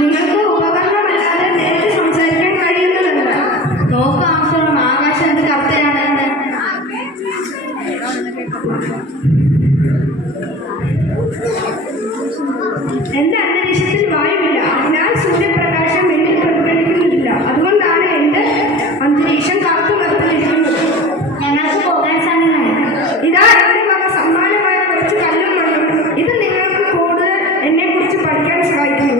നിങ്ങൾക്ക് ഉപകരണമല്ലാതെ നേരിട്ട് സംസാരിക്കാൻ കഴിയുന്നതല്ല. നോക്ക് ആംസ്ട്രോങ്, ആകാശം എന്ത് കറുത്തയാണ്. എന്റെ അന്തരീക്ഷത്തിൽ വായുവില്ല, അതിനാൽ സൂര്യപ്രകാശം എന്നിൽ പ്രതിഫലിക്കുന്നില്ല. അതുകൊണ്ടാണ് എന്റെ അന്തരീക്ഷം കറുത്തു നിറത്തിലിരിക്കുന്നത്. ഞങ്ങൾക്ക് പോകാൻ സമയമായി. ഇതാ എന്റെ വക സമ്മാനമായ കുറച്ച് കല്ലും മണ്ണും. ഇത് നിങ്ങൾക്ക് കൂടുതൽ എന്നെ കുറിച്ച് പഠിക്കാൻ സഹായിക്കുന്നു.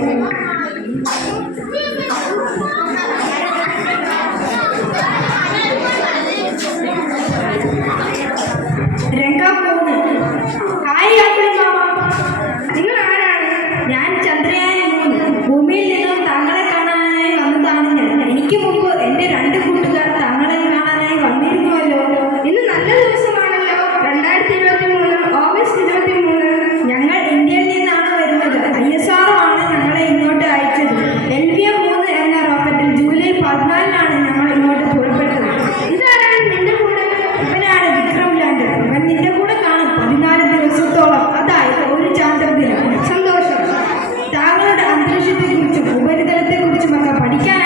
രംഗം 3. ഹായ് അങ്കിൾ മാമ, നിങ്ങൾ ആരാണ്? ഞാൻ ചന്ദ്രയാൻ 3. ഭൂമിയിൽ നിന്നും താങ്കളെ കാണാനായി വന്നതാണ് ഞാൻ. എനിക്ക് മുമ്പ് എൻ്റെ 2 കൂട്ടുകാർ താങ്കളെ കാണാനായി വന്നിരുന്നുവല്ലോ. ഇന്ന് നല്ല ദിവസമാണല്ലോ. 2023 ഓഗസ്റ്റ് 23. ഞങ്ങൾ ഇന്ത്യയിൽ നിന്നാണ് വരുന്നത്. ISRO ആണ് ഞങ്ങളെ ഇങ്ങോട്ട് അയച്ചത്. LVM-3 എന്ന റോക്കറ്റിൽ ജൂലൈ 14-നാണ് ഞങ്ങൾ ഇങ്ങോട്ട് പുറപ്പെട്ടത്. ഇതാരാണ് നിന്റെ കൂടെ? ഇവനാണ് വിക്രം ലാൻഡർ. ഇവൻ നിന്റെ കൂടെ കാണും 14 ദിവസത്തോളം, അതായത് ഒരു ചാന്ദ്രദിനം. സന്തോഷം. താങ്കളുടെ അന്തരീക്ഷത്തെക്കുറിച്ചും ഉപരിതലത്തെക്കുറിച്ചുമൊക്കെ പഠിക്കാൻ